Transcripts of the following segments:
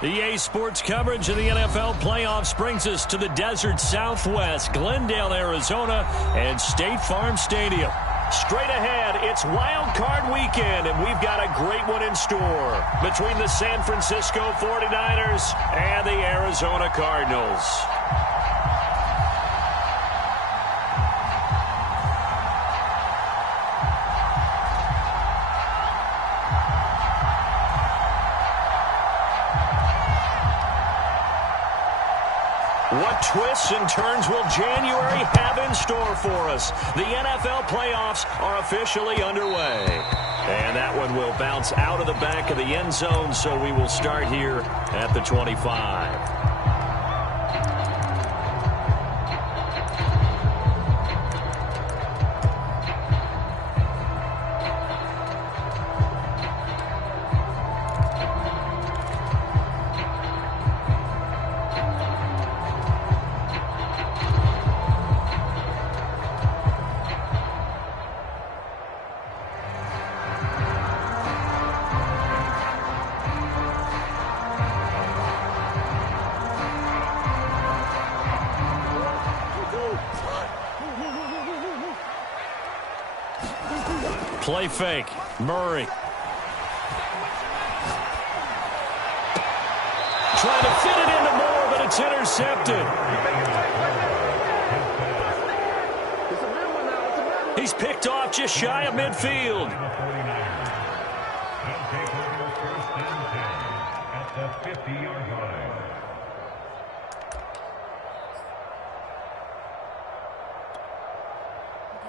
EA Sports coverage of the NFL playoffs brings us to the desert Southwest, Glendale, Arizona, and State Farm Stadium. Straight ahead, it's Wildcard weekend, and we've got a great one in store between the San Francisco 49ers and the Arizona Cardinals. What twists and turns will January have in store for us? The NFL playoffs are officially underway. And that one will bounce out of the back of the end zone, so we will start here at the 25. Play fake. Murray. Trying to fit it into Moore, but it's intercepted. He's picked off just shy of midfield. At the 50-yard line.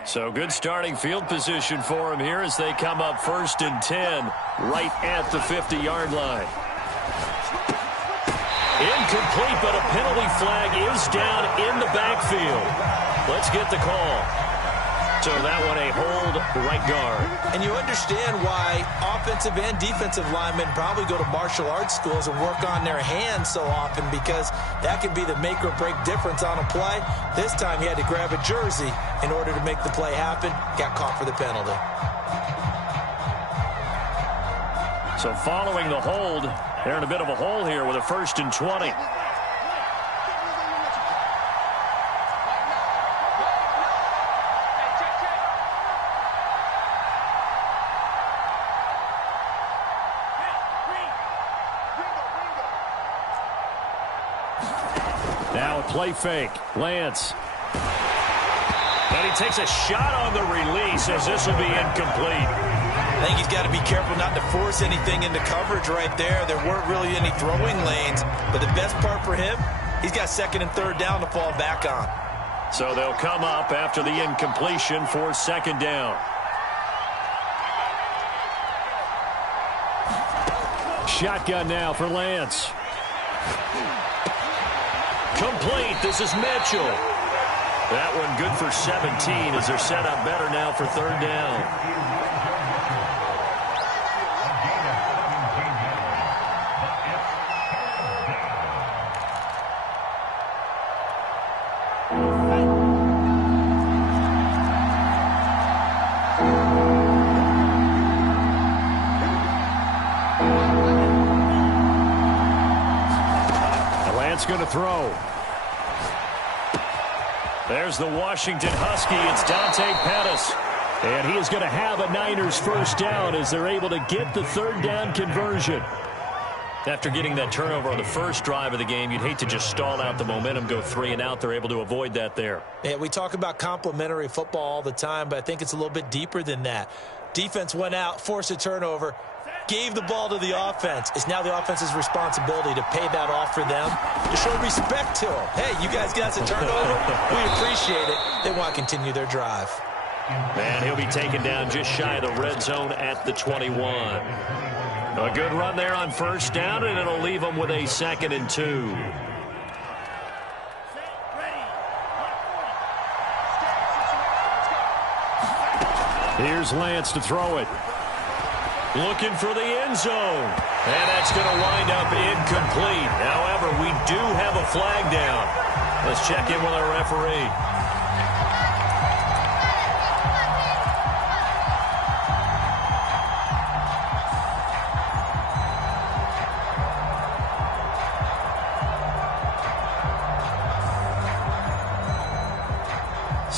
So good starting field position for him here as they come up 1st and 10 right at the 50-yard line. Incomplete, but a penalty flag is down in the backfield. Let's get the call. So that one a hold right guard. And you understand why offensive and defensive linemen probably go to martial arts schools and work on their hands so often, because that can be the make or break difference on a play. This time he had to grab a jersey in order to make the play happen. Got caught for the penalty. So following the hold, they're in a bit of a hole here with a 1st and 20. Now a play fake. Lance. And he takes a shot on the release as this will be incomplete. I think he's got to be careful not to force anything into coverage right there. There weren't really any throwing lanes, but the best part for him, he's got 2nd and 3rd down to fall back on. So they'll come up after the incompletion for 2nd down. Shotgun now for Lance. Complete. This is Mitchell. That one good for 17 as they're set up better now for 3rd down. Going to throw. There's the Washington Husky. It's Dante Pettis. And he is going to have a Niners 1st down as they're able to get the 3rd down conversion. After getting that turnover on the first drive of the game, you'd hate to just stall out the momentum, go 3 and out. They're able to avoid that there. Yeah, we talk about complementary football all the time, but I think it's a little bit deeper than that. Defense went out, forced a turnover, gave the ball to the offense. It's now the offense's responsibility to pay that off for them, to show respect to them. Hey, you guys got us a turnover. We appreciate it. They want to continue their drive. And he'll be taken down just shy of the red zone at the 21. A good run there on 1st down, and it'll leave them with a 2nd and 2. Here's Lance to throw it. Looking for the end zone. And that's going to wind up incomplete. However, we do have a flag down. Let's check in with our referee.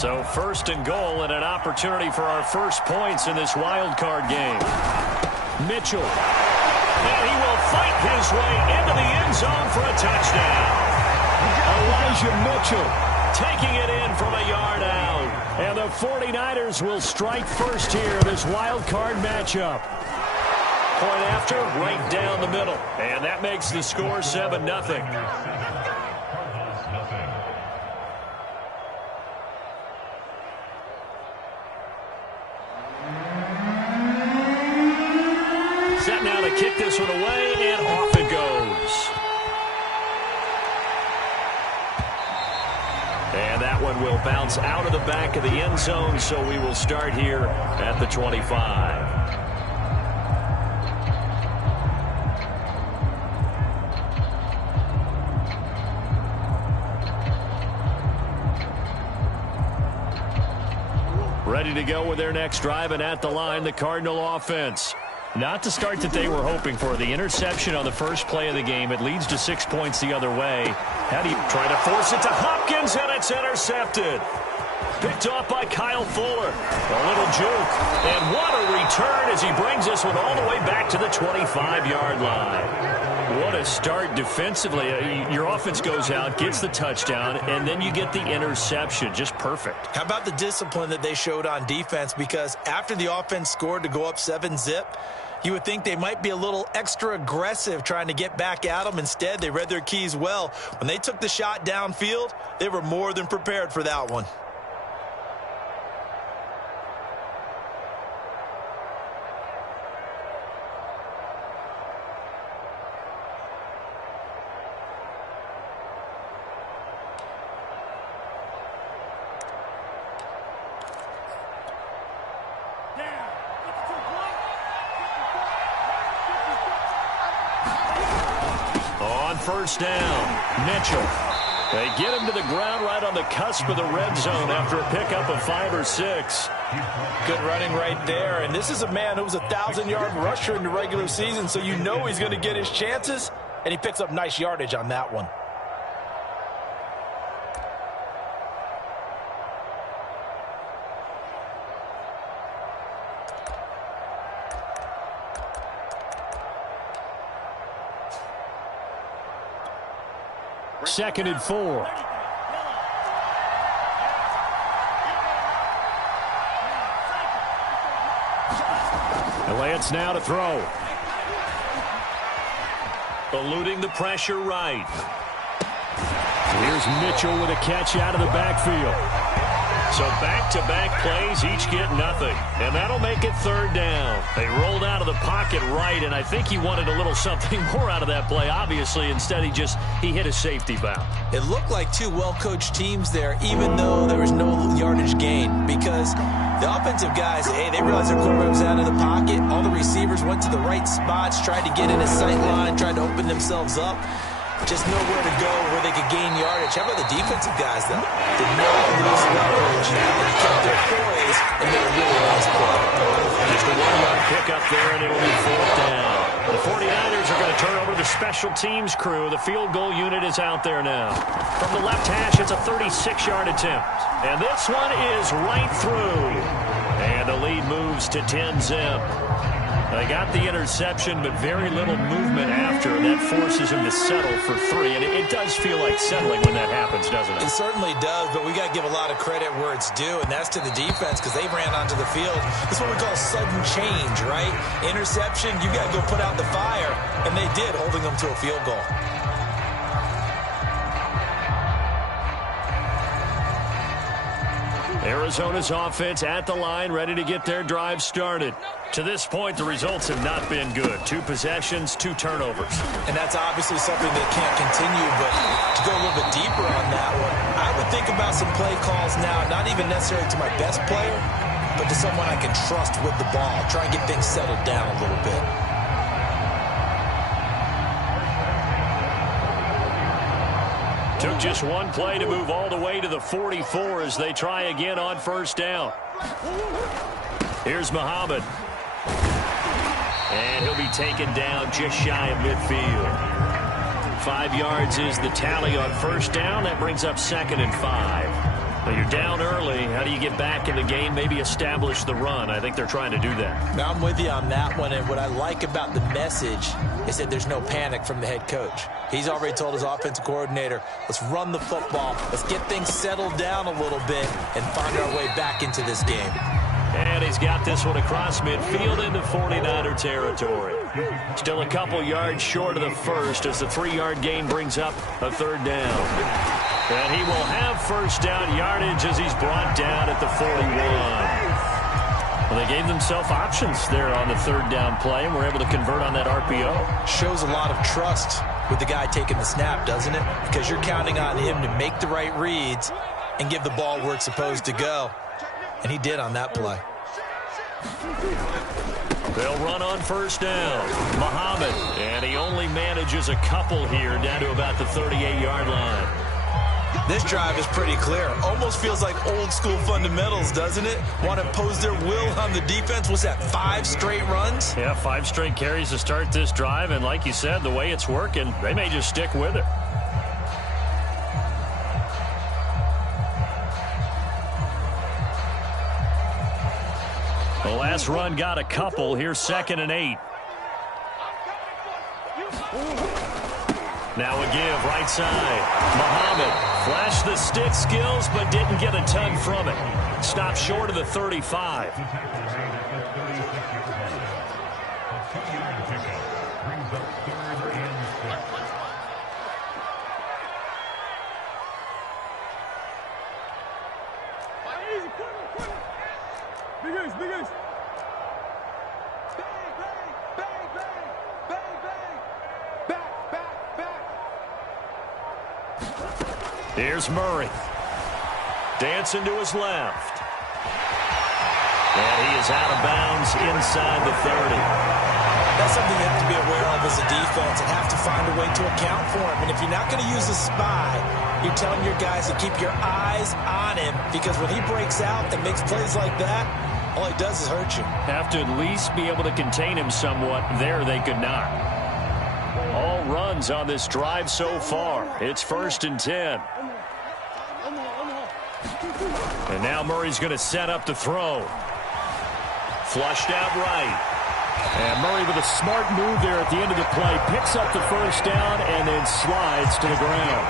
So first and goal and an opportunity for our first points in this wild card game. Mitchell. And he will fight his way into the end zone for a touchdown. Elijah Mitchell taking it in from a yard out. And the 49ers will strike first here in this wild card matchup. Point after, right down the middle. And that makes the score 7-0. Set now to kick this one away, and off it goes. And that one will bounce out of the back of the end zone, so we will start here at the 25. Ready to go with their next drive, and at the line, the Cardinal offense. Not the start that they were hoping for. The interception on the first play of the game. It leads to 6 points the other way. How do you try to force it to Hopkins, and it's intercepted. Picked off by Kyle Fuller. A little juke. And what a return as he brings this one all the way back to the 25-yard line. What a start defensively. Your offense goes out, gets the touchdown, and then you get the interception. Just perfect. How about the discipline that they showed on defense? Because after the offense scored to go up 7-zip, you would think they might be a little extra aggressive trying to get back at them. Instead, they read their keys well. When they took the shot downfield, they were more than prepared for that one. First down, Mitchell. They get him to the ground right on the cusp of the red zone after a pickup of 5 or 6. Good running right there. And this is a man who was a 1,000-yard rusher in the regular season, so you know he's going to get his chances, and he picks up nice yardage on that one. Second and 4. Lance now to throw. Eluding the pressure right. Here's Mitchell with a catch out of the backfield. So back-to-back plays, each get nothing. And that'll make it third down. They rolled out of the pocket right, and I think he wanted a little something more out of that play. Obviously, instead he hit a safety valve. It looked like two well-coached teams there, even though there was no yardage gain. Because the offensive guys, hey, they realized their quarterback was out of the pocket. All the receivers went to the right spots, tried to get in a sight line, tried to open themselves up. Just nowhere to go where they could gain yardage. How about the defensive guys, though? Did not lose leverage and kept their poise and made a really nice play. Just a 1-yard pickup there, and it'll be fourth down. The 49ers are going to turn over the special teams crew. The field goal unit is out there now. From the left hash, it's a 36-yard attempt. And this one is right through. And the lead moves to 10-zip. They got the interception, but very little movement after. That forces him to settle for 3. And it does feel like settling when that happens, doesn't it? It certainly does, but we got to give a lot of credit where it's due, and that's to the defense because they ran onto the field. That's what we call sudden change, right? Interception, you got to go put out the fire, and they did, holding them to a field goal. Arizona's offense at the line, ready to get their drive started. To this point, the results have not been good. 2 possessions, 2 turnovers. And that's obviously something that can't continue, but to go a little bit deeper on that one, I would think about some play calls now, not even necessarily to my best player, but to someone I can trust with the ball. Try and get things settled down a little bit. Took just one play to move all the way to the 44 as they try again on first down. Here's Muhammad. And he'll be taken down just shy of midfield. 5 yards is the tally on first down. That brings up 2nd and 5. Well, you're down early. How do you get back in the game, maybe establish the run? I think they're trying to do that. Now, I'm with you on that one, and what I like about the message is that there's no panic from the head coach. He's already told his offensive coordinator, let's run the football, let's get things settled down a little bit and find our way back into this game. And he's got this one across midfield into 49er territory. Still a couple yards short of the first as the 3-yard gain brings up a third down. And he will have first down yardage as he's brought down at the 41. Well, they gave themselves options there on the third down play and were able to convert on that RPO. Shows a lot of trust with the guy taking the snap, doesn't it? Because you're counting on him to make the right reads and give the ball where it's supposed to go. And he did on that play. They'll run on first down. Muhammad, and he only manages a couple here down to about the 38-yard line. This drive is pretty clear. Almost feels like old school fundamentals, doesn't it? Want to impose their will on the defense. Was that 5 straight runs? Yeah, 5 straight carries to start this drive. And like you said, the way it's working, they may just stick with it. The last run got a couple. Here's 2nd and 8. Now a give, right side. Muhammad flashed the stick skills, but didn't get a ton from it. Stopped short of the 35. Here's Murray. Dancing to his left. And he is out of bounds inside the 30. That's something you have to be aware of as a defense and have to find a way to account for him. And if you're not going to use a spy, you're telling your guys to keep your eyes on him, because when he breaks out and makes plays like that, all he does is hurt you. Have to at least be able to contain him somewhat. There they could not. All runs on this drive so far. It's 1st and 10. And now Murray's going to set up the throw. Flushed out right. And Murray with a smart move there at the end of the play. Picks up the first down and then slides to the ground.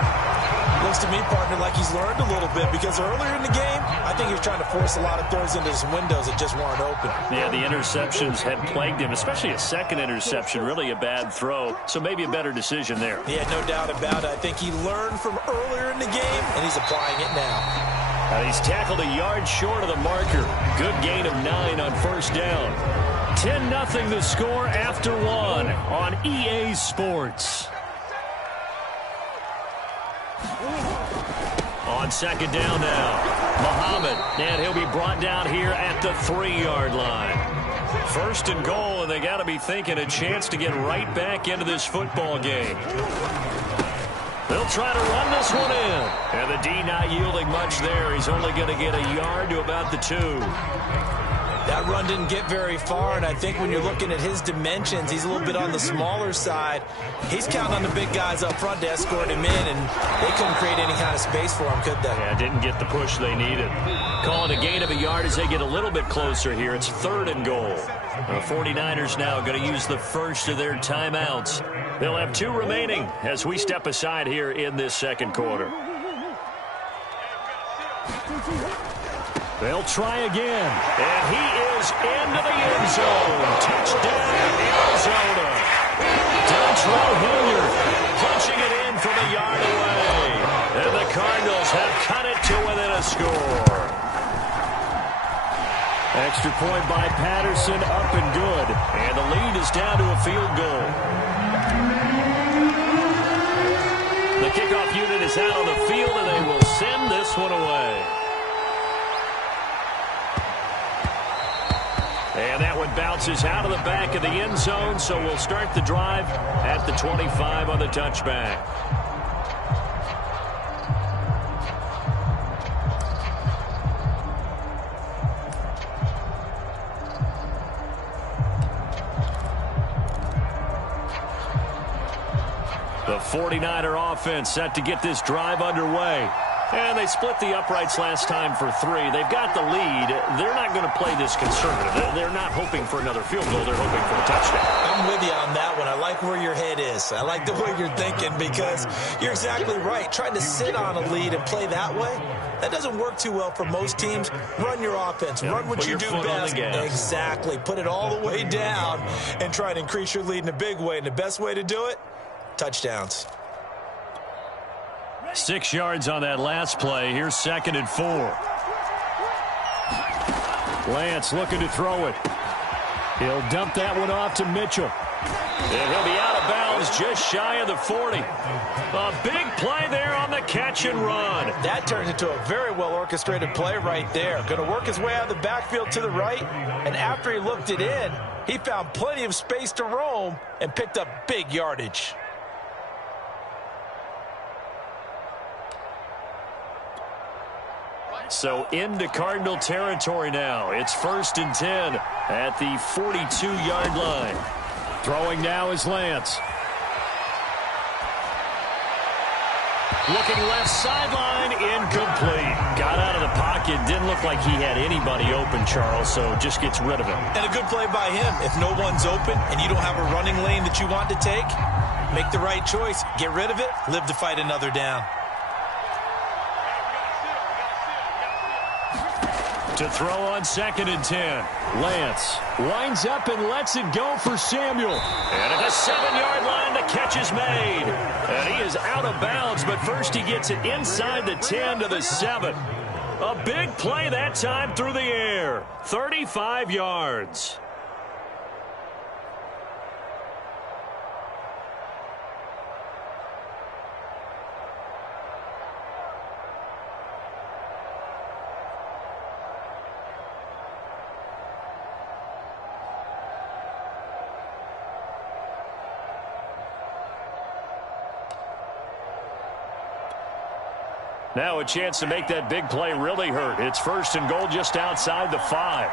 Looks to me, partner, like he's learned a little bit, because earlier in the game, I think he was trying to force a lot of throws into some windows that just weren't open. Yeah, the interceptions had plagued him, especially a second interception, really a bad throw. So maybe a better decision there. Yeah, no doubt about it. I think he learned from earlier in the game, and he's applying it now. And he's tackled a yard short of the marker. Good gain of 9 on first down. 10-0 the score after 1 on EA Sports. On second down now, Muhammad, and he'll be brought down here at the 3-yard line. 1st and goal, and they got to be thinking a chance to get right back into this football game. They'll try to run this one in. And the D not yielding much there. He's only going to get a yard to about the 2. That run didn't get very far, and I think when you're looking at his dimensions, he's a little bit on the smaller side. He's counting on the big guys up front to escort him in, and they couldn't create any kind of space for him, could they? Yeah, didn't get the push they needed. Calling a gain of a yard as they get a little bit closer here. It's 3rd and goal. The 49ers now going to use the first of their timeouts. They'll have 2 remaining as we step aside here in this second quarter. They'll try again. And he is into the end zone. Touchdown, Arizona. Dontrell Hilliard punching it in from a yard away. And the Cardinals have cut it to within a score. Extra point by Patterson, up and good. And the lead is down to a field goal. The kickoff unit is out on the field, and they will send this one away. And that one bounces out of the back of the end zone, so we'll start the drive at the 25 on the touchback. The 49er offense set to get this drive underway. And they split the uprights last time for 3. They've got the lead. They're not going to play this conservative. They're not hoping for another field goal. They're hoping for a touchdown. I'm with you on that one. I like where your head is. I like the way you're thinking because you're exactly right. Trying to sit on a lead and play that way, that doesn't work too well for most teams. Run your offense. Run what you do best. Exactly. Put it all the way down and try to increase your lead in a big way. And the best way to do it, touchdowns. 6 yards on that last play. Here's 2nd and 4. Lance looking to throw it. He'll dump that one off to Mitchell. And he'll be out of bounds just shy of the 40. A big play there on the catch and run. That turns into a very well-orchestrated play right there. Going to work his way out of the backfield to the right. And after he looked it in, he found plenty of space to roam and picked up big yardage. So into Cardinal territory now. It's 1st and 10 at the 42-yard line. Throwing now is Lance. Looking left sideline, incomplete. Got out of the pocket, didn't look like he had anybody open, Charles, so just gets rid of him. And a good play by him. If no one's open and you don't have a running lane that you want to take, make the right choice. Get rid of it, live to fight another down. To throw on 2nd and 10. Lance winds up and lets it go for Samuel. And at the 7-yard line, the catch is made. And he is out of bounds, but first he gets it inside the 10 to the 7. A big play that time through the air. 35 yards. Now a chance to make that big play really hurt. It's 1st and goal just outside the 5.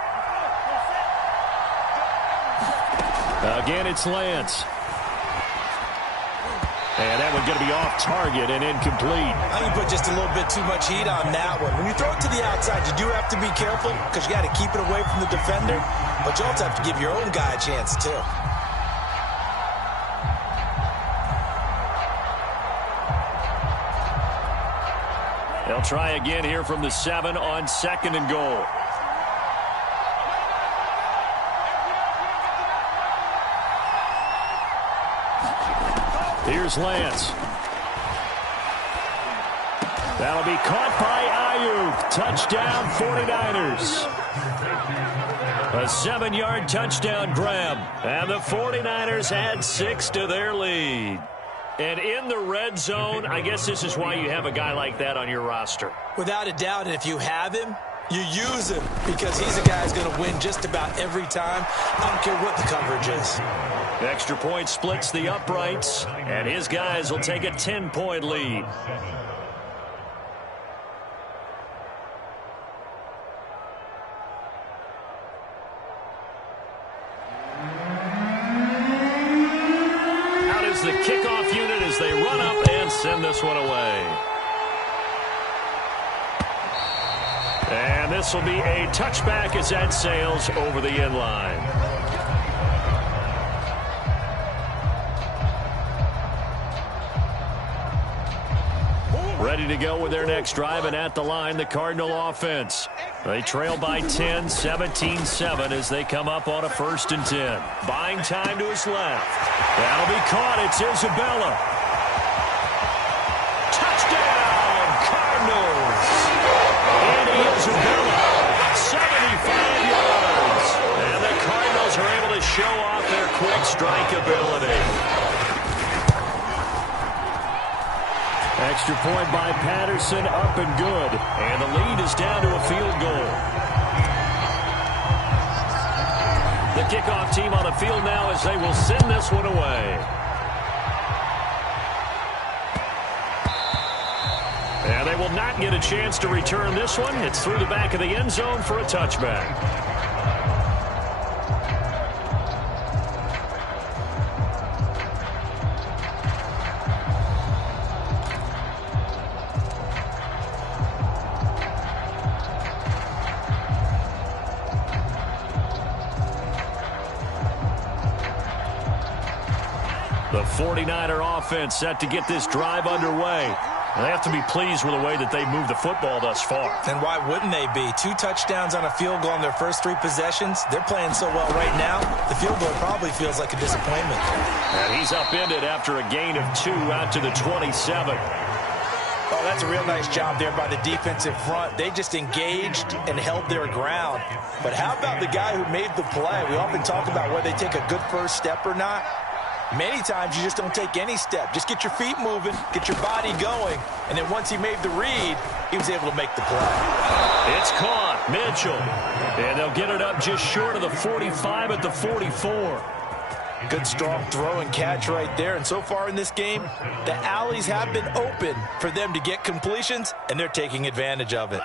Again, it's Lance. And that one going to be off target and incomplete. I think you put just a little bit too much heat on that one. When you throw it to the outside, you do have to be careful because you got to keep it away from the defender. But you also have to give your own guy a chance, too. They'll try again here from the 7 on 2nd and goal. Here's Lance. That'll be caught by Ayuk. Touchdown 49ers. A 7-yard touchdown grab. And the 49ers add 6 to their lead. And in the red zone, I guess this is why you have a guy like that on your roster. Without a doubt, and if you have him, you use him because he's a guy who's going to win just about every time. I don't care what the coverage is. Extra point splits the uprights, and his guys will take a 10-point lead. The kickoff unit as they run up and send this one away. And this will be a touchback as that sails over the end line. Ready to go with their next drive, and at the line, the Cardinal offense. They trail by 10, 17-7 as they come up on a 1st and 10. Buying time to his left. That'll be caught. It's Isabella. Touchdown, Cardinals. Andy Isabella, 75 yards. And the Cardinals are able to show off their quick strike ability. Extra point by Patterson, up and good. And the lead is down to a field goal. The kickoff team on the field now as they will send this one away. And they will not get a chance to return this one. It's through the back of the end zone for a touchback. 49er offense set to get this drive underway. They have to be pleased with the way that they moved the football thus far. And why wouldn't they be? 2 touchdowns on a field goal in their first 3 possessions. They're playing so well right now, the field goal probably feels like a disappointment. And he's upended after a gain of 2 out to the 27. Oh, that's a real nice job there by the defensive front. They just engaged and held their ground. But how about the guy who made the play? We often talk about whether they take a good first step or not. Many times you just don't take any step. Just get your feet moving, get your body going, and then once he made the read, he was able to make the play. It's caught, Mitchell. And they'll get it up just short of the 45 at the 44. Good strong throw and catch right there. And so far in this game, the alleys have been open for them to get completions, and they're taking advantage of it.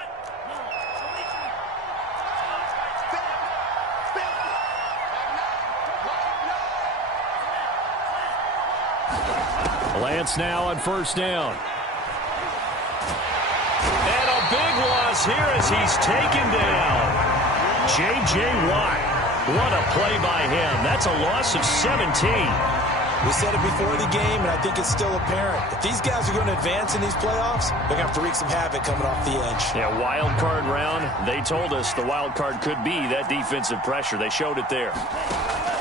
Lance now on first down. And a big loss here as he's taken down. J.J. Watt. What a play by him. That's a loss of 17. We said it before the game, and I think it's still apparent. If these guys are going to advance in these playoffs, they're going to have to wreak some havoc coming off the edge. Yeah, wild card round. They told us the wild card could be that defensive pressure. They showed it there.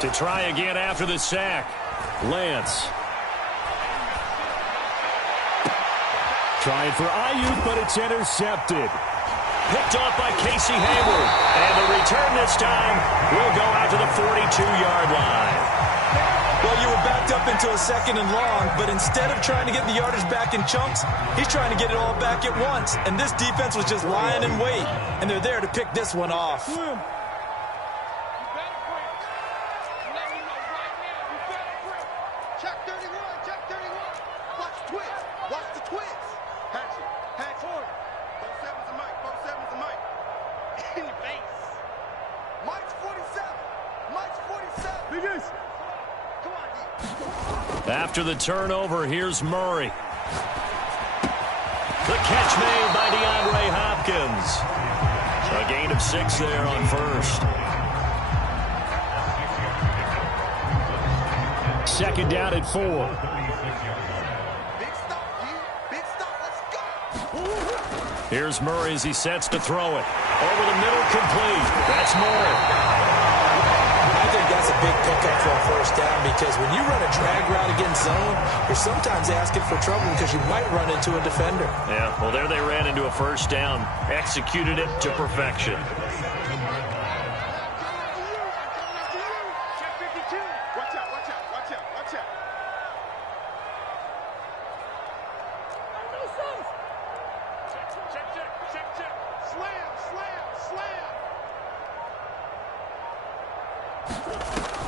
To try again after the sack. Lance. Trying for Ayuk, but it's intercepted. Picked off by Casey Hayward. And the return this time will go out to the 42-yard line. Well, you were backed up into a 2nd and long, but instead of trying to get the yardage back in chunks, he's trying to get it all back at once. And this defense was just lying in wait, and they're there to pick this one off. After the turnover, here's Murray. The catch made by DeAndre Hopkins. A gain of 6 there on first. 2nd down at 4. Here's Murray as he sets to throw it. Over the middle, complete. That's Murray. I think that's a big pickup for a first down because when you run a drag route against zone, you're sometimes asking for trouble because you might run into a defender. Yeah, well, there they ran into a first down. Executed it to perfection.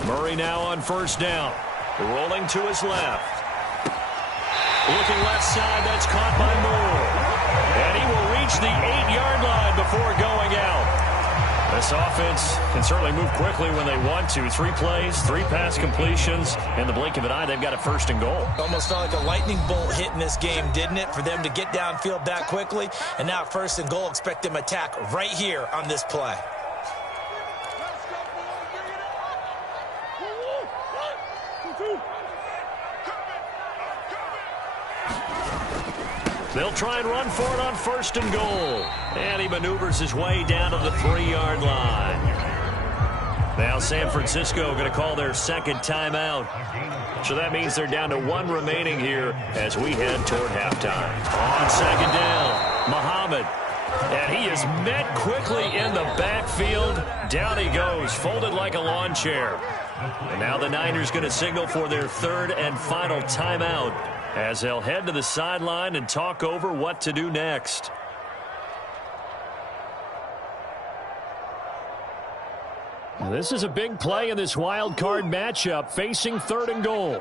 Murray now on first down. Rolling to his left. Looking left side, that's caught by Moore. And he will reach the 8-yard line before going out. This offense can certainly move quickly when they want to. 3 plays, 3 pass completions. In the blink of an eye, they've got a 1st and goal. Almost felt like a lightning bolt hit in this game, didn't it? For them to get downfield that quickly. And now 1st and goal, expect them to attack right here on this play. They'll try and run for it on 1st and goal. And he maneuvers his way down to the 3-yard line. Now San Francisco going to call their 2nd timeout. So that means they're down to 1 remaining here as we head toward halftime. On 2nd down, Muhammad. And he is met quickly in the backfield. Down he goes, folded like a lawn chair. And now the Niners going to signal for their 3rd and final timeout as they'll head to the sideline and talk over what to do next. This is a big play in this wild card matchup, facing 3rd and goal. Murray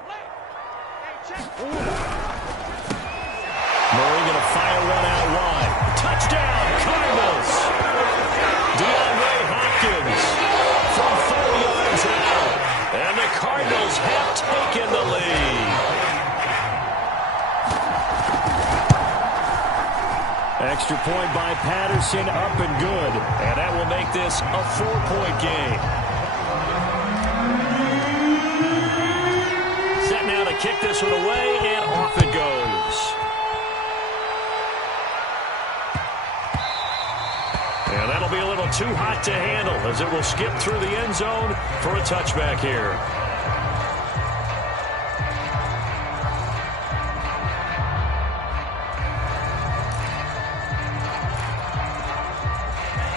going to fire one out wide. Touchdown, Cardinals! DeAndre Hopkins from 4 yards out. And the Cardinals have taken the lead. Extra point by Patterson, up and good. And that will make this a 4-point game. Set now to kick this one away, and off it goes. And that'll be a little too hot to handle as it will skip through the end zone for a touchback here.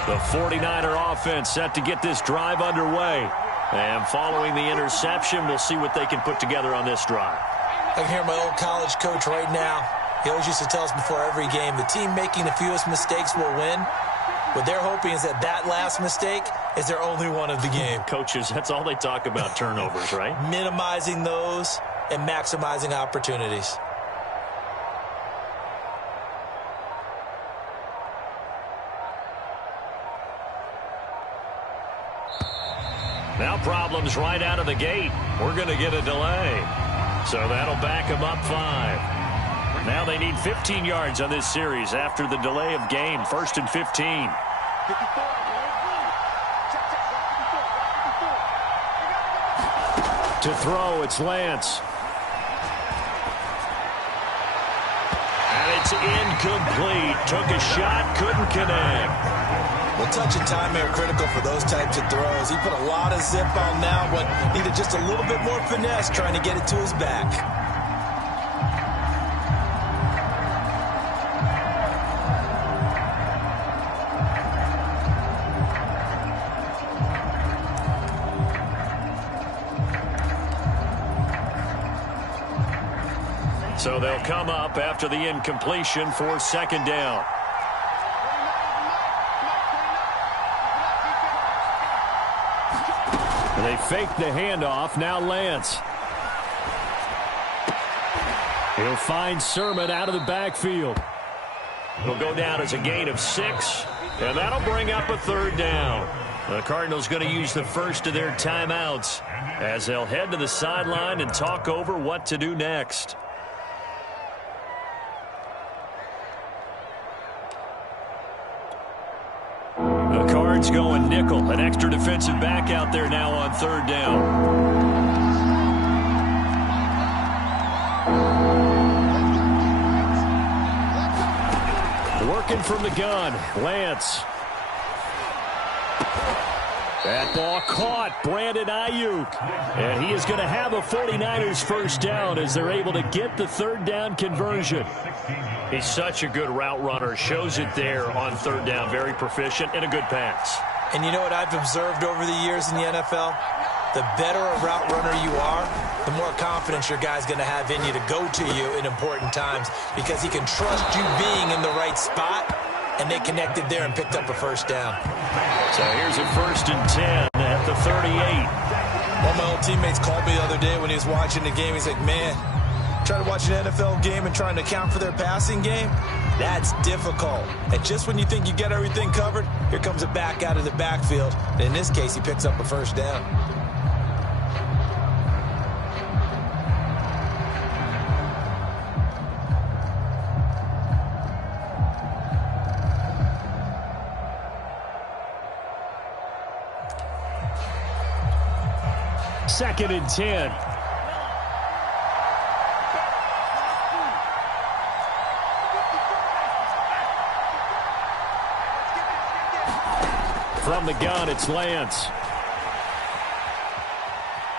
The 49er offense set to get this drive underway. And following the interception, we'll see what they can put together on this drive. I can hear my old college coach right now. He always used to tell us before every game, the team making the fewest mistakes will win. What they're hoping is that that last mistake is their only one of the game. Coaches, that's all they talk about, turnovers, right? Minimizing those and maximizing opportunities. Now problems right out of the gate. We're going to get a delay. So that'll back them up 5. Now they need 15 yards on this series after the delay of game. 1st and 15. To throw, it's Lance. And it's incomplete. Took a shot, couldn't connect. Well, touch and time are critical for those types of throws. He put a lot of zip on that one. Needed just a little bit more finesse trying to get it to his back. So they'll come up after the incompletion for 2nd down. They fake the handoff. Now Lance. He'll find Sermon out of the backfield. It'll go down as a gain of 6, and that'll bring up a 3rd down. The Cardinals going to use the first of their timeouts as they'll head to the sideline and talk over what to do next. The Cards going nickel. An extra defensive back out there now on 3rd down. Working from the gun, Lance. That ball caught, Brandon Ayuk. And he is going to have a 49ers first down as they're able to get the 3rd down conversion. He's such a good route runner. Shows it there on 3rd down. Very proficient and a good pass. And you know what I've observed over the years in the NFL? The better a route runner you are, the more confidence your guy's going to have in you to go to you in important times because he can trust you being in the right spot, and they connected there and picked up a first down. So here's a 1st and 10 at the 38. One of my old teammates called me the other day when he was watching the game. He's like, man, trying to watch an NFL game and trying to account for their passing game, that's difficult. And just when you think you get everything covered, here comes a back out of the backfield. And in this case, he picks up a first down. Second and 10. From the gun, it's Lance.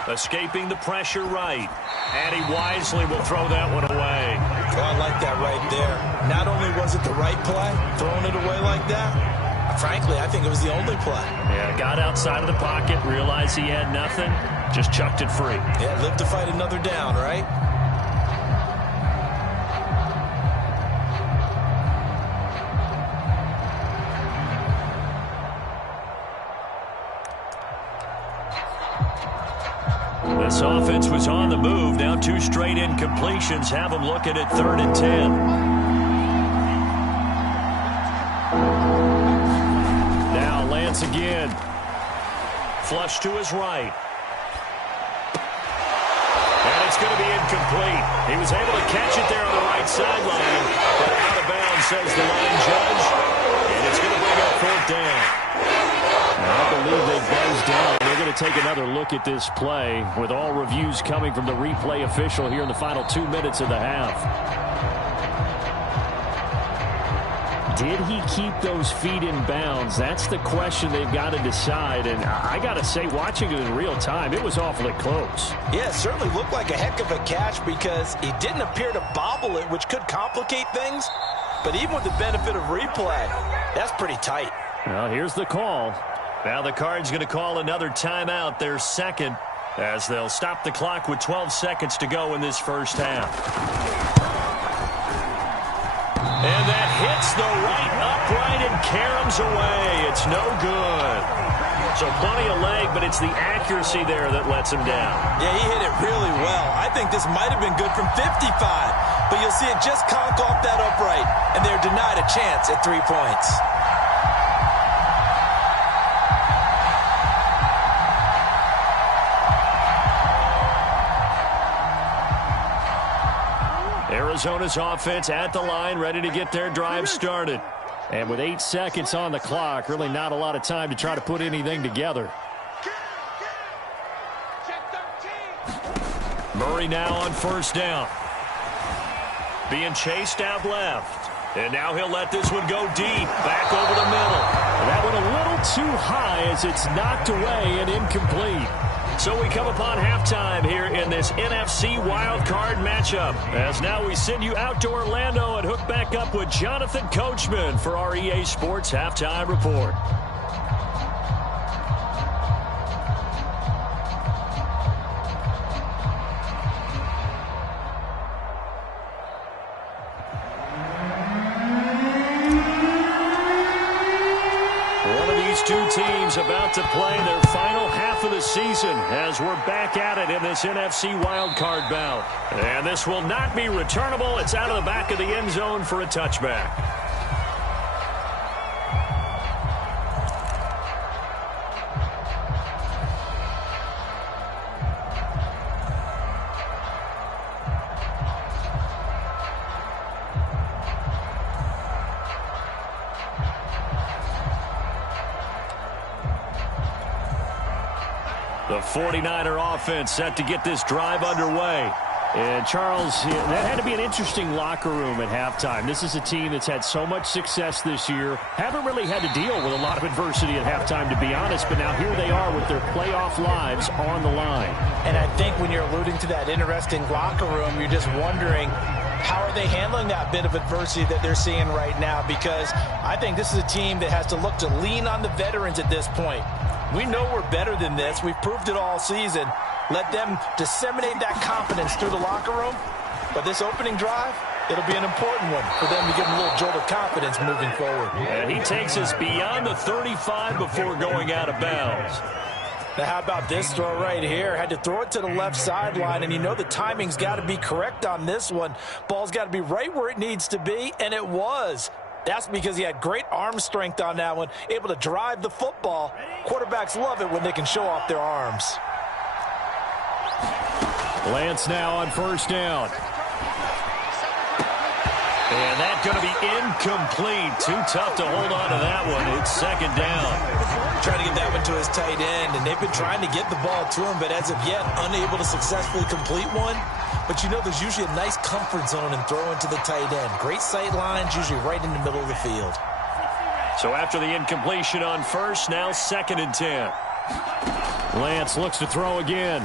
Escaping the pressure right. And he wisely will throw that one away. Oh, I like that right there. Not only was it the right play, throwing it away like that, frankly, I think it was the only play. Yeah, got outside of the pocket, realized he had nothing, just chucked it free. Yeah, live to fight another down, right? This offense was on the move. Now 2 straight incompletions have them looking at 3rd and 10. Now Lance again. Flush to his right. And it's going to be incomplete. He was able to catch it there on the right sideline, but out of bounds, says the line judge. And it's going to bring up 4th down. Now, I believe they buzzed down. They're going to take another look at this play with all reviews coming from the replay official here in the final 2 minutes of the half. Did he keep those feet in bounds? That's the question they've got to decide. And I got to say, watching it in real time, it was awfully close. Yeah, it certainly looked like a heck of a catch because he didn't appear to bobble it, which could complicate things. But even with the benefit of replay, that's pretty tight. Well, here's the call. Now the Cards going to call another timeout, their second, as they'll stop the clock with 12 seconds to go in this first half. And that hits the right upright and caroms away. It's no good. So plenty of leg, but it's the accuracy there that lets him down. Yeah, he hit it really well. I think this might have been good from 55, but you'll see it just conk off that upright, and they're denied a chance at 3 points. Arizona's offense at the line, ready to get their drive started. And with 8 seconds on the clock, really not a lot of time to try to put anything together. Murray now on first down. Being chased out left. And now he'll let this one go deep, back over the middle. And that one a little too high as it's knocked away and incomplete. So we come upon halftime here in this NFC Wildcard matchup. As now we send you out to Orlando and hook back up with Jonathan Coachman for our EA Sports Halftime Report. Two teams about to play their final half of the season as we're back at it in this NFC wildcard bout. And this will not be returnable. It's out of the back of the end zone for a touchback. The 49er offense set to get this drive underway. And, Charles, that had to be an interesting locker room at halftime. This is a team that's had so much success this year. Haven't really had to deal with a lot of adversity at halftime, to be honest. But now here they are with their playoff lives on the line. And I think when you're alluding to that interesting locker room, you're just wondering, how are they handling that bit of adversity that they're seeing right now? Because I think this is a team that has to look to lean on the veterans at this point. We know we're better than this. We've proved it all season. Let them disseminate that confidence through the locker room. But this opening drive, it'll be an important one for them to give them a little jolt of confidence moving forward. And he takes us beyond the 35 before going out of bounds. Now, how about this throw right here? Had to throw it to the left sideline, and you know the timing's got to be correct on this one. Ball's got to be right where it needs to be, and it was. That's because he had great arm strength on that one, able to drive the football. Quarterbacks love it when they can show off their arms. Lance now on first down. And that's going to be incomplete. Too tough to hold on to that one. It's second down. Trying to get that one to his tight end, and they've been trying to get the ball to him, but as of yet, unable to successfully complete one. But you know there's usually a nice comfort zone in throwing to the tight end. Great sight lines, usually right in the middle of the field. So after the incompletion on first, now 2nd and 10. Lance looks to throw again.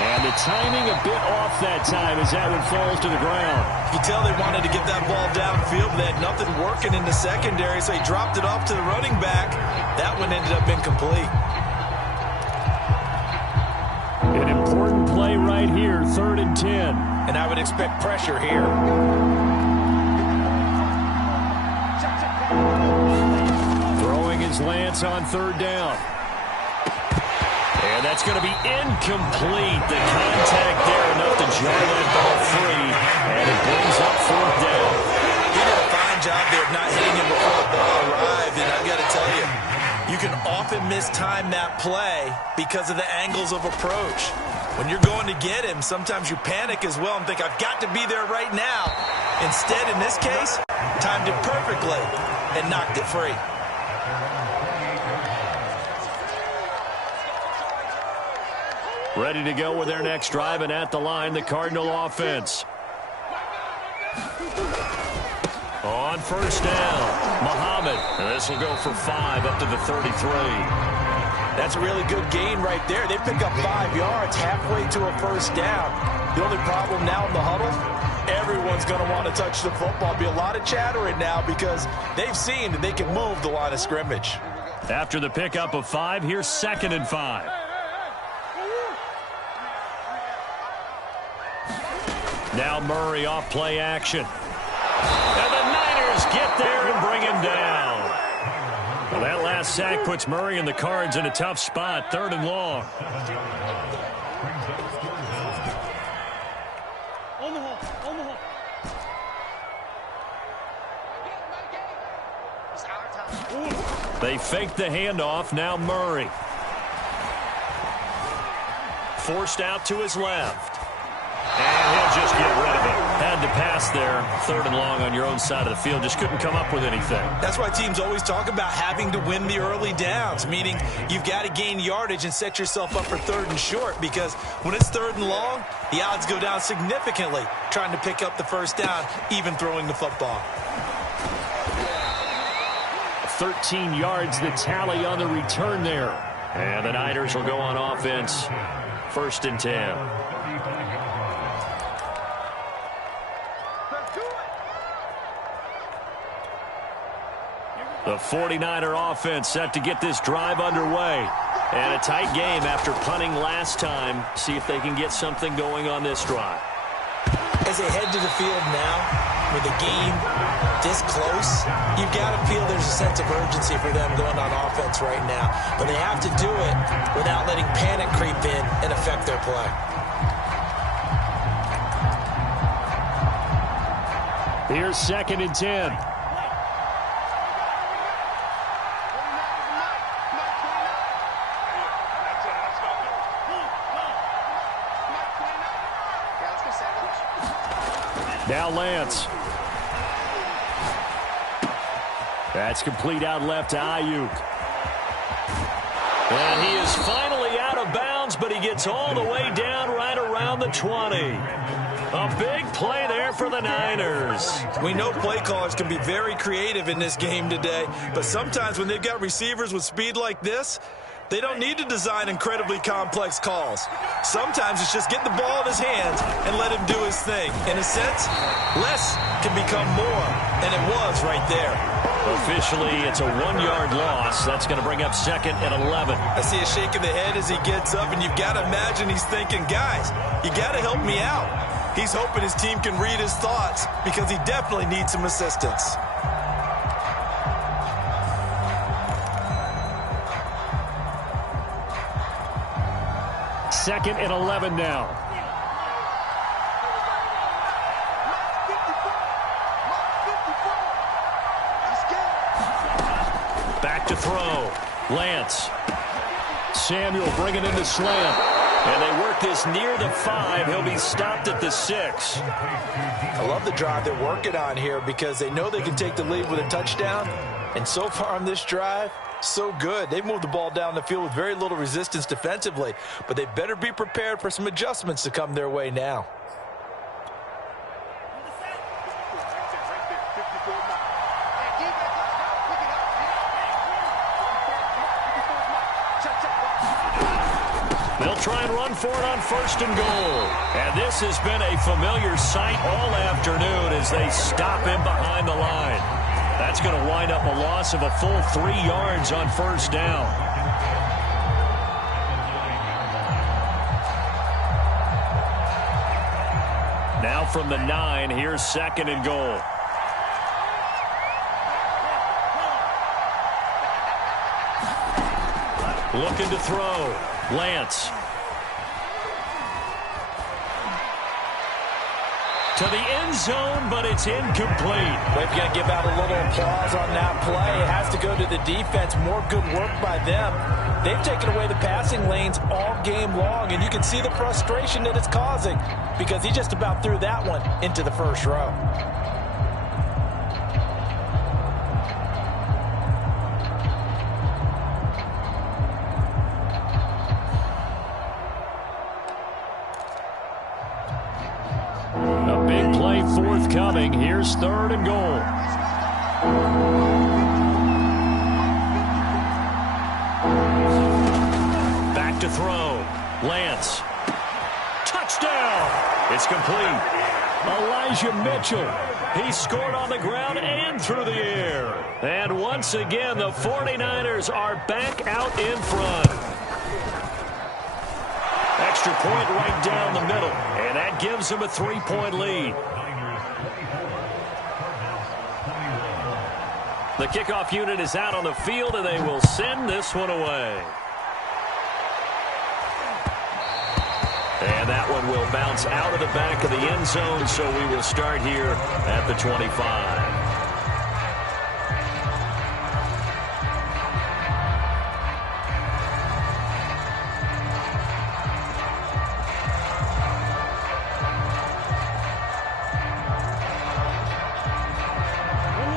And the timing a bit off that time as that one falls to the ground. You can tell they wanted to get that ball downfield, but they had nothing working in the secondary, so he dropped it off to the running back. That one ended up incomplete. An important play right here, 3rd and 10. And I would expect pressure here. Throwing is Lance on 3rd down. And that's going to be incomplete. The contact there enough to jar that ball free. And it brings up 4th down. He did a fine job there of not hitting him before the ball arrived. And I've got to tell you, you can often mistime that play because of the angles of approach. When you're going to get him, sometimes you panic as well and think, I've got to be there right now. Instead, in this case, timed it perfectly and knocked it free. Ready to go with their next drive, and at the line, the Cardinal offense. On first down, Muhammad. And this will go for 5 up to the 33. That's a really good gain right there. They pick up 5 yards halfway to a first down. The only problem now in the huddle, everyone's going to want to touch the football. Be a lot of chattering now because they've seen that they can move the line of scrimmage. After the pickup of 5, here's 2nd and 5. Now Murray off play action. And the Niners get there and bring him down. Well, that last sack puts Murray and the Cards in a tough spot, 3rd and long. They fake the handoff. Now Murray. Forced out to his left. And he'll just get rid of it. Had to pass there. 3rd and long on your own side of the field. Just couldn't come up with anything. That's why teams always talk about having to win the early downs, meaning you've got to gain yardage and set yourself up for 3rd and short, because when it's 3rd and long, the odds go down significantly trying to pick up the first down, even throwing the football. 13 yards the tally on the return there. And the Niners will go on offense. 1st and 10. The 49er offense set to get this drive underway. And a tight game after punting last time. See if they can get something going on this drive. As they head to the field now, with the game this close, you've got to feel there's a sense of urgency for them going on offense right now. But they have to do it without letting panic creep in and affect their play. Here's 2nd and 10. Now Lance. That's complete out left to Ayuk. And he is finally out of bounds, but he gets all the way down right around the 20. A big play there for the Niners. We know play callers can be very creative in this game today, but sometimes when they've got receivers with speed like this, they don't need to design incredibly complex calls. Sometimes it's just get the ball in his hands and let him do his thing. In a sense, less can become more, and it was right there. Officially, it's a 1-yard loss. That's going to bring up 2nd and 11. I see a shake of the head as he gets up, and you've got to imagine he's thinking, guys, you got to help me out. He's hoping his team can read his thoughts because he definitely needs some assistance. Second and 11 now. Back to throw. Lance. Samuel bringing in the slant. And they work this near the 5. He'll be stopped at the 6. I love the drive they're working on here because they know they can take the lead with a touchdown. And so far on this drive, so good. They've moved the ball down the field with very little resistance defensively, but they better be prepared for some adjustments to come their way now. They'll try and run for it on 1st and goal. And this has been a familiar sight all afternoon as they stop him behind the line. That's going to wind up a loss of a full 3 yards on 1st down. Now from the 9, here's 2nd and goal. Looking to throw. Lance. To the end zone, but it's incomplete. They've got to give out a little applause on that play. It has to go to the defense. More good work by them. They've taken away the passing lanes all game long, and you can see the frustration that it's causing because he just about threw that one into the first row. A big play forthcoming. Here's 3rd and goal. Back to throw. Lance. Touchdown. It's complete. Elijah Mitchell. He scored on the ground and through the air. And once again, the 49ers are back out in front. Extra point right down the middle. And that gives them a 3-point lead. The kickoff unit is out on the field, and they will send this one away. And that one will bounce out of the back of the end zone, so we will start here at the 25.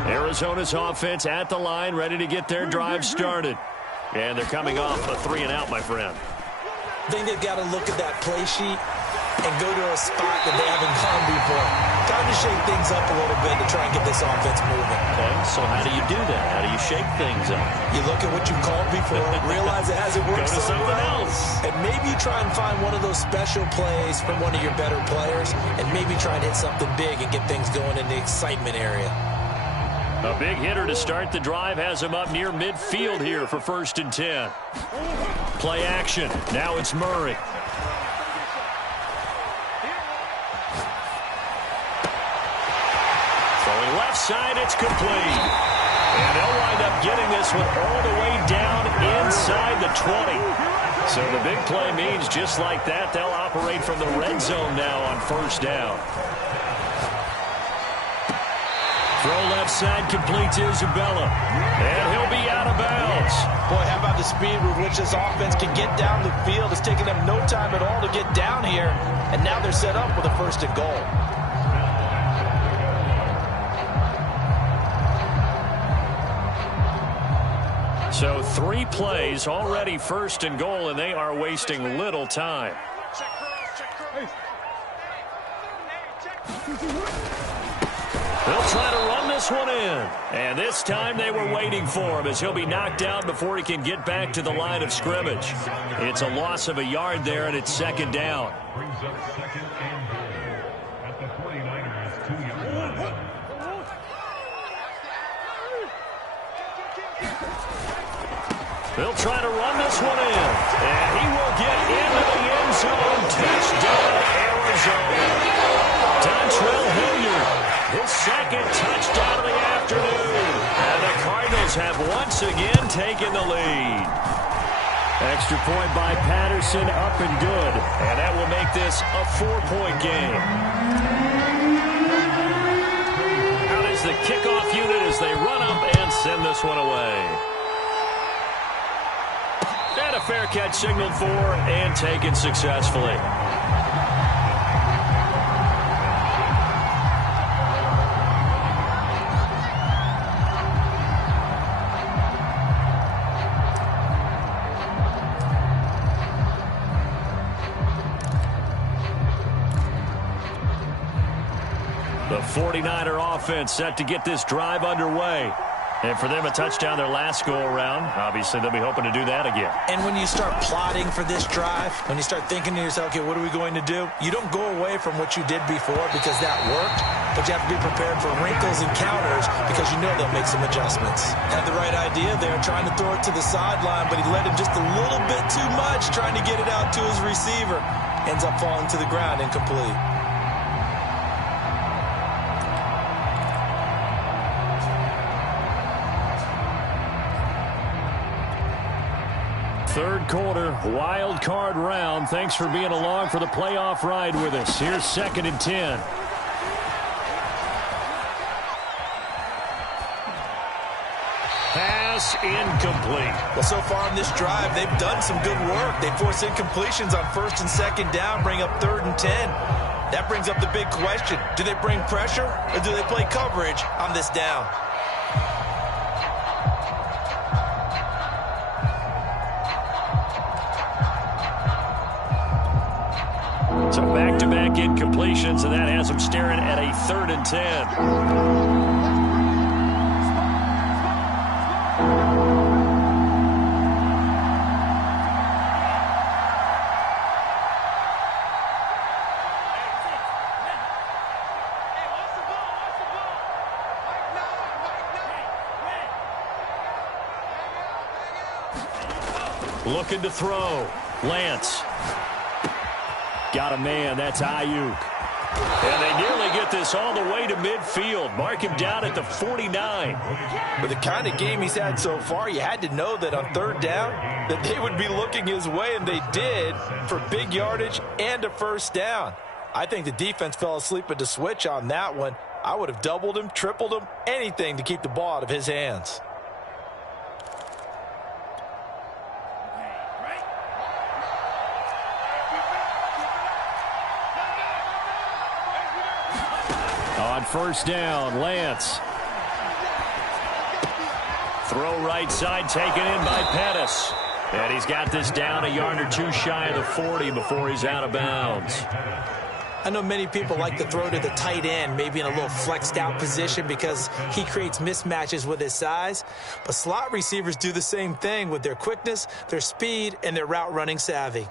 Arizona's offense at the line, ready to get their drive started. And they're coming off a 3-and-out, my friend. I think they've got to look at that play sheet and go to a spot that they haven't gone before. Time to shake things up a little bit to try and get this offense moving. Okay, so how do you do that? How do you shake things up? You look at what you've called before, realize it hasn't worked Go to so something well, else. and maybe try and find one of those special plays from one of your better players, and maybe try and hit something big and get things going in the excitement area. A big hitter to start the drive has him up near midfield here for 1st and 10. Play action. Now it's Murray. Throwing left side, it's complete. And they'll wind up getting this one all the way down inside the 20. So the big play means just like that, they'll operate from the red zone now on 1st down. Throw left side completes Isabella. And he'll be out of bounds. Boy, how about the speed with which this offense can get down the field? It's taken them no time at all to get down here. And now they're set up with a 1st and goal. So 3 plays, already 1st and goal, and they are wasting little time. They'll try to run this one in. And this time they were waiting for him as he'll be knocked down before he can get back to the line of scrimmage. It's a loss of a yard there, and it's 2nd down. Brings up 2nd and goal at the 49ers 2-yard line. They'll try to run this one in. And he will get into the end zone. Touchdown, Arizona. Dontrell Hilliard. His 2nd touchdown of the afternoon. And the Cardinals have once again taken the lead. Extra point by Patterson, up and good. And that will make this a 4-point game. Out is the kickoff unit as they run up and send this one away. And a fair catch signaled for and taken successfully. The 49er offense set to get this drive underway. And for them, a touchdown their last go-around. Obviously, they'll be hoping to do that again. And when you start plotting for this drive, when you start thinking to yourself, okay, what are we going to do? You don't go away from what you did before because that worked, but you have to be prepared for wrinkles and counters because you know they'll make some adjustments. Had the right idea there, trying to throw it to the sideline, but he led him just a little bit too much, trying to get it out to his receiver. Ends up falling to the ground, incomplete. 3rd quarter, wild card round. Thanks for being along for the playoff ride with us. Here's 2nd and 10. Pass incomplete. Well, so far in this drive, they've done some good work. They force incompletions on 1st and 2nd down, bring up 3rd and 10. That brings up the big question. Do they bring pressure or do they play coverage on this down? So back-to-back incompletions, and that has them staring at a 3rd and 10. Looking to throw. Lance. Got a man. That's Ayuk. And they nearly get this all the way to midfield. Mark him down at the 49. With the kind of game he's had so far, you had to know that on 3rd down that they would be looking his way, and they did, for big yardage and a 1st down. I think the defense fell asleep at the switch on that one. I would have doubled him, tripled him, anything to keep the ball out of his hands. On 1st down, Lance. Throw right side, taken in by Pettis. And he's got this down a yard or 2 shy of the 40 before he's out of bounds. I know many people like to throw to the tight end, maybe in a little flexed out position because he creates mismatches with his size. But slot receivers do the same thing with their quickness, their speed, and their route running savvy.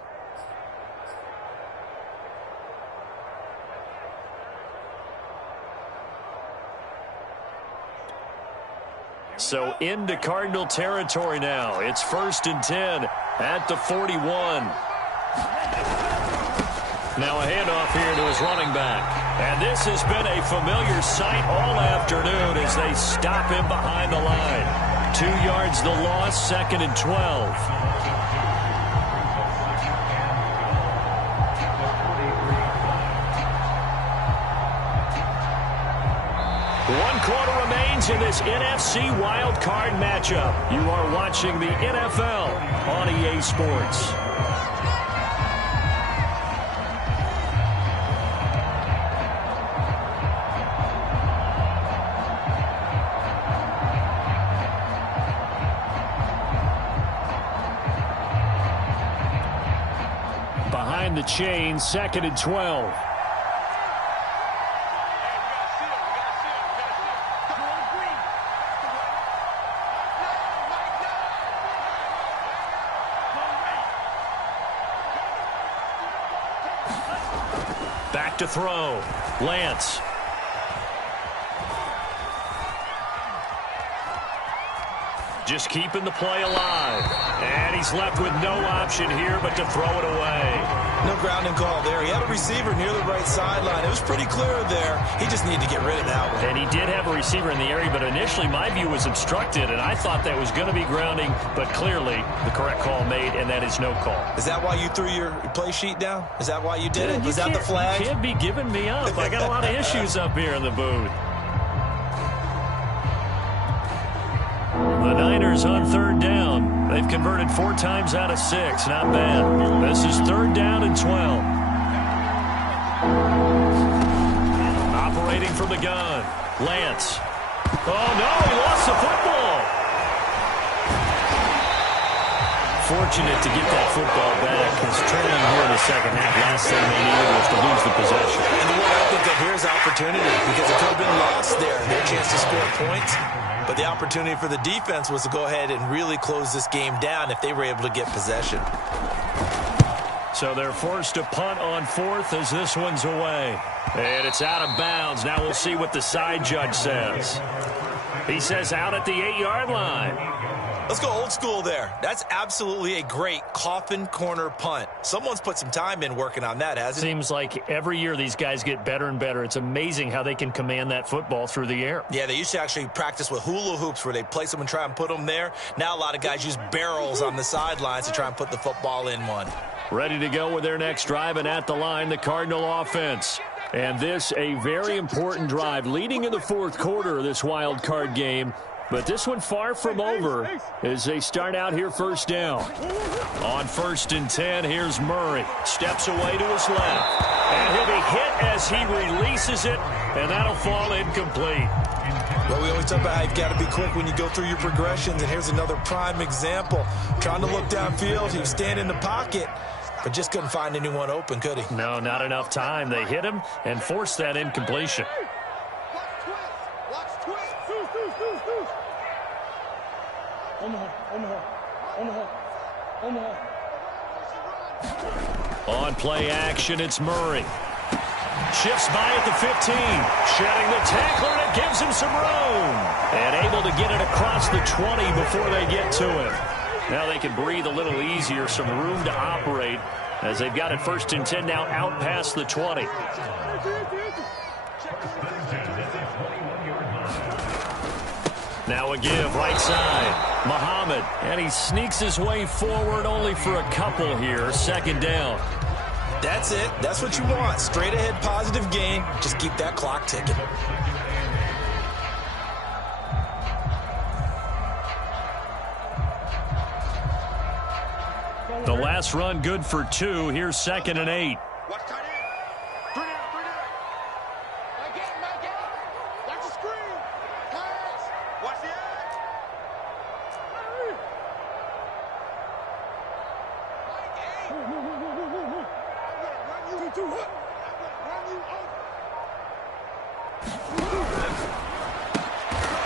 So into Cardinal territory now. It's 1st and 10 at the 41. Now a handoff here to his running back. And this has been a familiar sight all afternoon as they stop him behind the line. 2 yards the loss, 2nd and 12. One quarter remains in this NFC Wildcard matchup. You are watching the NFL on EA Sports. Behind the chain, 2nd and 12. Back to throw. Lance. Just keeping the play alive. And he's left with no option here but to throw it away. No grounding call there. He had a receiver near the right sideline. It was pretty clear there. He just needed to get rid of that one. And he did have a receiver in the area, but initially my view was obstructed, and I thought that was going to be grounding, but clearly the correct call made, and that is no call. Is that why you threw your play sheet down? Is that why you did it? Was that the flag? You can't be giving me up. I got a lot of issues up here in the booth. The Niners on 3rd down. They've converted 4 times out of 6. Not bad. This is 3rd down and 12. Operating from the gun. Lance. Oh, no, he lost the football. Fortunate to get that football back. His trailing here in the 2nd half. Last thing they needed was to lose the possession. And the word I think of here is opportunity, because it could have been lost there. Their chance to score points. But the opportunity for the defense was to go ahead and really close this game down if they were able to get possession. So they're forced to punt on 4th as this one's away. And it's out of bounds. Now we'll see what the side judge says. He says out at the 8-yard line. Let's go old school there. That's absolutely a great coffin corner punt. Someone's put some time in working on that, hasn't it? Seems like every year these guys get better and better. It's amazing how they can command that football through the air. Yeah, they used to actually practice with hula hoops where they place them and try and put them there. Now a lot of guys use barrels on the sidelines to try and put the football in one. Ready to go with their next drive, and at the line, the Cardinal offense. And this, a very important drive, leading in the 4th quarter of this wild card game. But this one far from over as they start out here 1st down. On 1st and 10, here's Murray. Steps away to his left. And he'll be hit as he releases it, and that'll fall incomplete. Well, we always talk about how you've got to be quick when you go through your progressions, and here's another prime example. Trying to look downfield, he was standing in the pocket. but just couldn't find anyone open, could he? No, not enough time. They hit him and forced that incompletion. On play action, it's Murray. Shifts by at the 15. Shedding the tackler, and it gives him some room. And able to get it across the 20 before they get to him. Now they can breathe a little easier, some room to operate as they've got it 1st and 10 now out past the 20. Now a give, right side. Muhammad, and he sneaks his way forward only for a couple here. 2nd down. That's it. That's what you want. Straight ahead positive gain. Just keep that clock ticking. The last run good for 2. Here's 2nd and 8.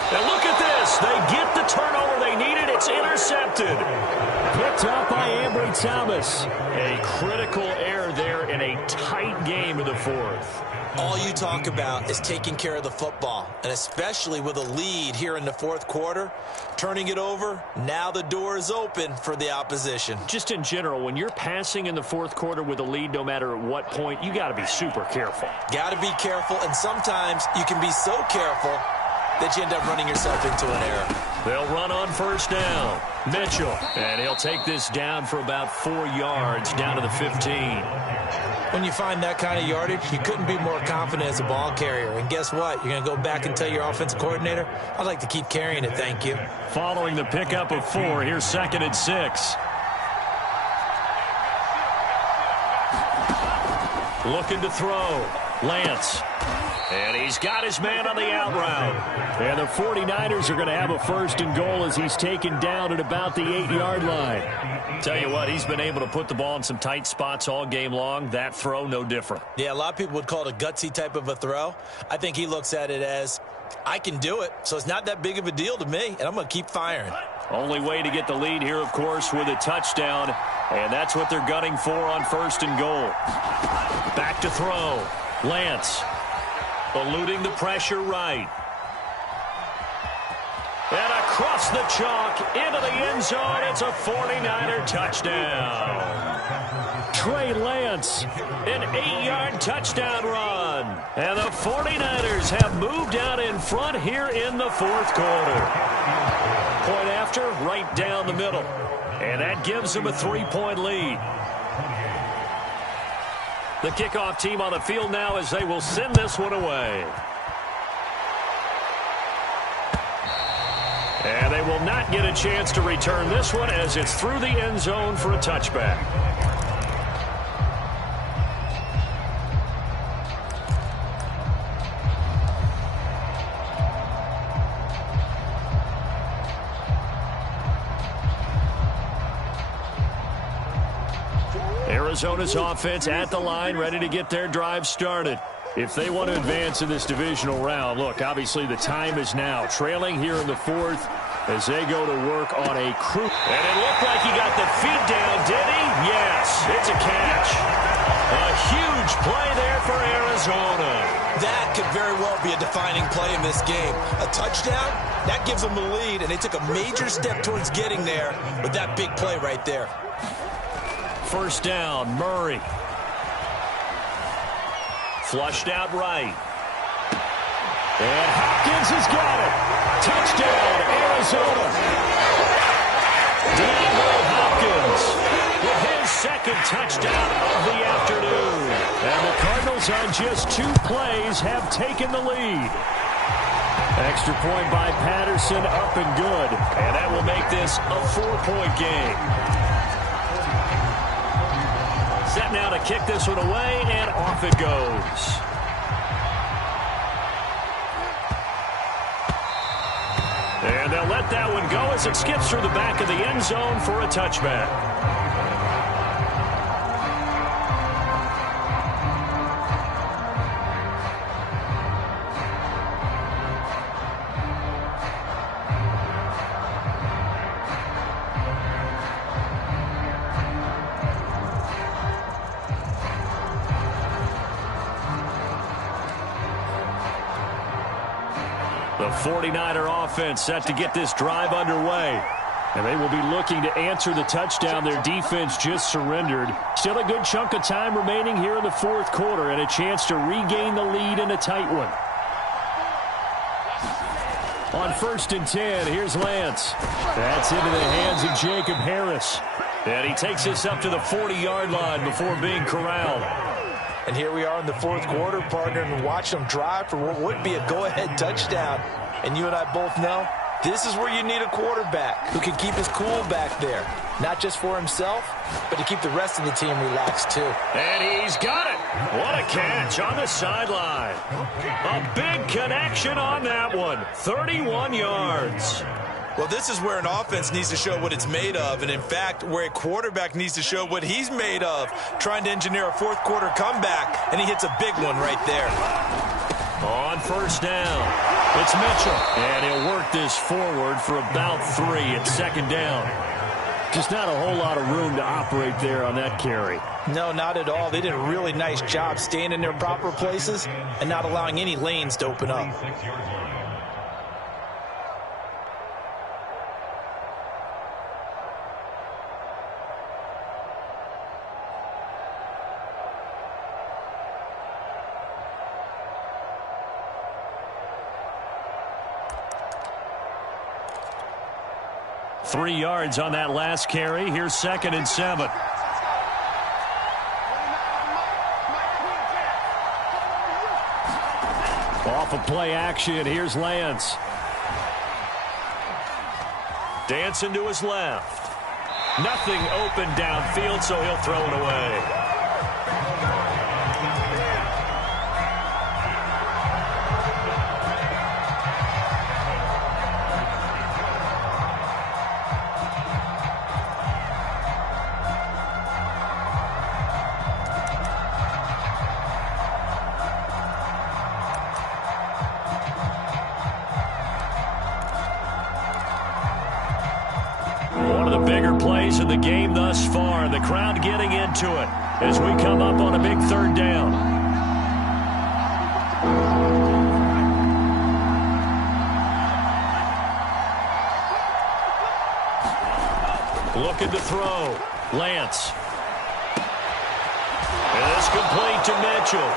And look at this. They get the turnover they needed. It's intercepted. Picked up by Ambry Thomas. A critical error there in a tight game of the 4th. All you talk about is taking care of the football, and especially with a lead here in the 4th quarter, turning it over, now the door is open for the opposition. Just in general, when you're passing in the 4th quarter with a lead, no matter at what point, you got to be super careful. Got to be careful, and sometimes you can be so careful that you end up running yourself into an error. They'll run on 1st down. Mitchell, and he'll take this down for about 4 yards, down to the 15. When you find that kind of yardage, you couldn't be more confident as a ball carrier. And guess what? You're going to go back and tell your offensive coordinator, I'd like to keep carrying it, thank you. Following the pickup of 4, here's 2nd and 6. Looking to throw. Lance. And he's got his man on the out route. And the 49ers are going to have a 1st and goal as he's taken down at about the 8-yard line. Tell you what, he's been able to put the ball in some tight spots all game long. That throw, no different. Yeah, a lot of people would call it a gutsy type of a throw. I think he looks at it as, I can do it, so it's not that big of a deal to me, and I'm going to keep firing. Only way to get the lead here, of course, with a touchdown. And that's what they're gunning for on 1st and goal. Back to throw. Lance. Eluding the pressure right. And across the chalk into the end zone. It's a 49er touchdown. Trey Lance, an 8-yard touchdown run. And the 49ers have moved out in front here in the 4th quarter. Point after, right down the middle. And that gives them a 3-point lead. The kickoff team on the field now as they will send this one away. And they will not get a chance to return this one as it's through the end zone for a touchback. Arizona's offense at the line, ready to get their drive started. If they want to advance in this divisional round, look, obviously the time is now. Trailing here in the 4th as they go to work on a crew. And it looked like he got the feet down, did he? Yes, it's a catch. A huge play there for Arizona. That could very well be a defining play in this game. A touchdown, that gives them the lead, and they took a major step towards getting there with that big play right there. 1st down, Murray. Flushed out right. And Hopkins has got it. Touchdown, Arizona. DeAndre Hopkins with his 2nd touchdown of the afternoon. And the Cardinals on just 2 plays have taken the lead. Extra point by Patterson, up and good. And that will make this a 4-point game. Set now to kick this one away, and off it goes. And they'll let that one go as it skips through the back of the end zone for a touchback. The 49er offense set to get this drive underway. And they will be looking to answer the touchdown their defense just surrendered. Still a good chunk of time remaining here in the fourth quarter and a chance to regain the lead in a tight one. On 1st and 10, here's Lance. That's into the hands of Jacob Harris. And he takes this up to the 40-yard line before being corralled. And here we are in the fourth quarter, partner, and watch them drive for what would be a go-ahead touchdown. And you and I both know this is where you need a quarterback who can keep his cool back there. Not just for himself, but to keep the rest of the team relaxed too. And he's got it. What a catch on the sideline. A big connection on that one. 31 yards. Well, this is where an offense needs to show what it's made of, and in fact, where a quarterback needs to show what he's made of, trying to engineer a fourth quarter comeback, and he hits a big one right there. On 1st down, it's Mitchell, and he'll work this forward for about 3 at 2nd down. Just not a whole lot of room to operate there on that carry. No, not at all. They did a really nice job staying in their proper places and not allowing any lanes to open up. 3 yards on that last carry. Here's 2nd and 7. Off of play action, here's Lance. Dancing to his left. Nothing open downfield, so he'll throw it away. Plays in the game thus far. The crowd getting into it as we come up on a big 3rd down. Looking to throw. Lance. And it's complete to Mitchell.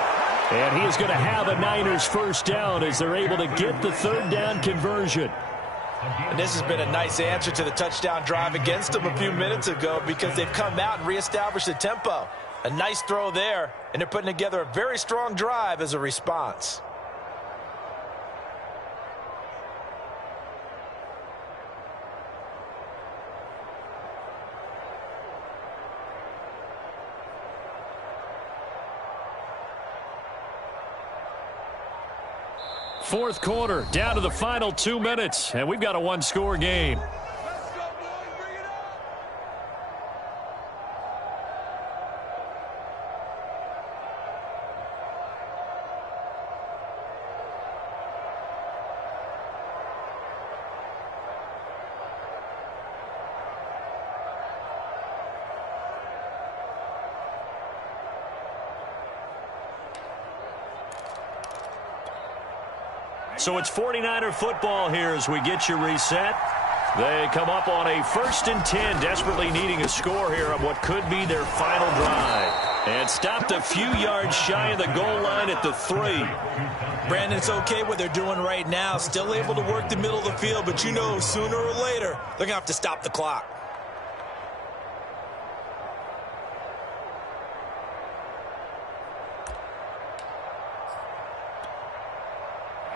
And he is going to have a Niners 1st down as they're able to get the 3rd down conversion. And this has been a nice answer to the touchdown drive against them a few minutes ago because they've come out and reestablished the tempo. A nice throw there, and they're putting together a very strong drive as a response. Fourth quarter, down to the final 2 minutes, and we've got a one-score game. So it's 49er football here as we get you reset. They come up on a 1st and 10, desperately needing a score here on what could be their final drive. And stopped a few yards shy of the goal line at the 3. Brandon, it's okay what they're doing right now. Still able to work the middle of the field, but you know sooner or later they're going to have to stop the clock.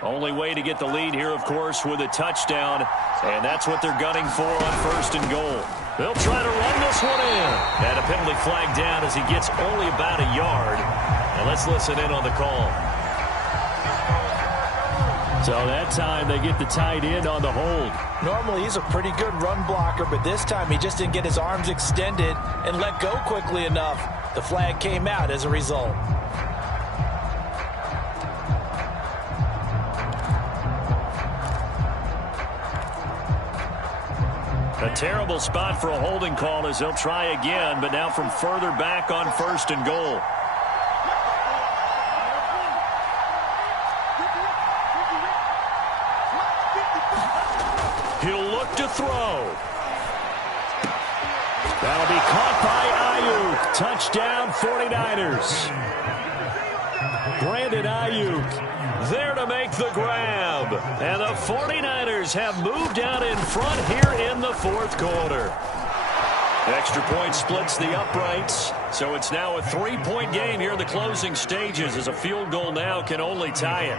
Only way to get the lead here, of course, with a touchdown. And that's what they're gunning for on 1st and goal. They'll try to run this one in. And a penalty flag down as he gets only about a yard. And let's listen in on the call. So that time they get the tight end on the hold. Normally he's a pretty good run blocker, but this time he just didn't get his arms extended and let go quickly enough. The flag came out as a result. A terrible spot for a holding call as they'll try again, but now from further back on 1st and goal. throw. That'll be caught by Ayuk. Touchdown 49ers. Brandon Ayuk there to make the grab. And the 49ers have moved out in front here in the fourth quarter. Extra point splits the uprights. So it's now a 3-point game here in the closing stages, as a field goal now can only tie it.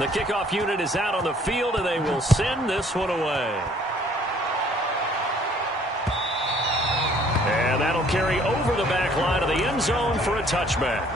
The kickoff unit is out on the field, and they will send this one away. And that'll carry over the back line of the end zone for a touchback.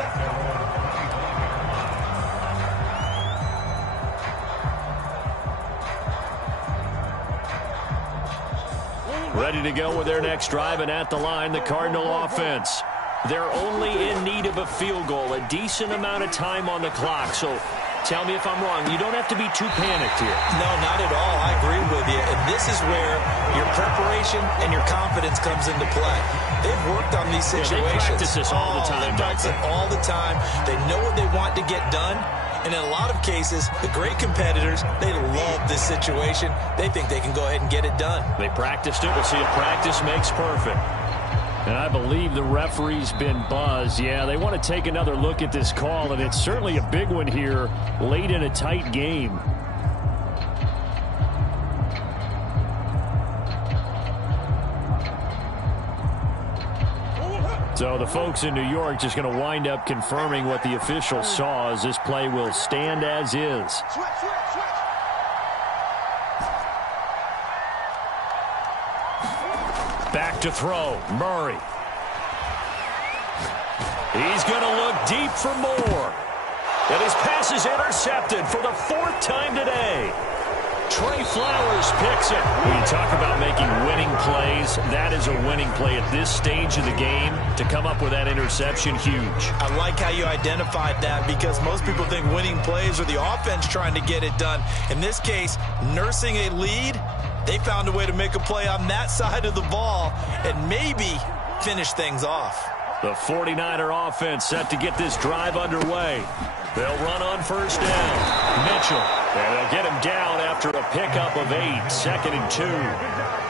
Ready to go with their next drive, and at the line, the Cardinal offense. They're only in need of a field goal, a decent amount of time on the clock. So tell me if I'm wrong. You don't have to be too panicked here. No, not at all. I agree with you. And this is where your preparation and your confidence comes into play. They've worked on these situations. Yeah, they practice this all the time. They practice it all the time. They know what they want to get done. And in a lot of cases, the great competitors, they love this situation. They think they can go ahead and get it done. They practiced it. We'll see if practice makes perfect. And I believe the referee's been buzzed. Yeah, they want to take another look at this call, and it's certainly a big one here late in a tight game. So the folks in New York just going to wind up confirming what the official saw, as this play will stand as is. Back to throw. Murray. He's going to look deep for more. And his pass is intercepted for the 4th time today. Trey Flowers picks it. When you talk about making winning plays, that is a winning play at this stage of the game. To come up with that interception, huge. I like how you identified that, because most people think winning plays are the offense trying to get it done. In this case, nursing a lead, they found a way to make a play on that side of the ball and maybe finish things off. The 49er offense set to get this drive underway. They'll run on first down. Mitchell. And they'll get him down after a pickup of 8. 2nd and 2.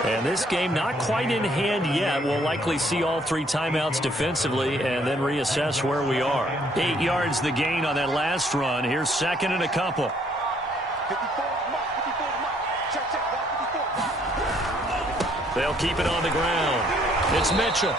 And this game not quite in hand yet. We'll likely see all 3 timeouts defensively and then reassess where we are. 8 yards the gain on that last run. Here's 2nd and a couple. They'll keep it on the ground. It's Mitchell.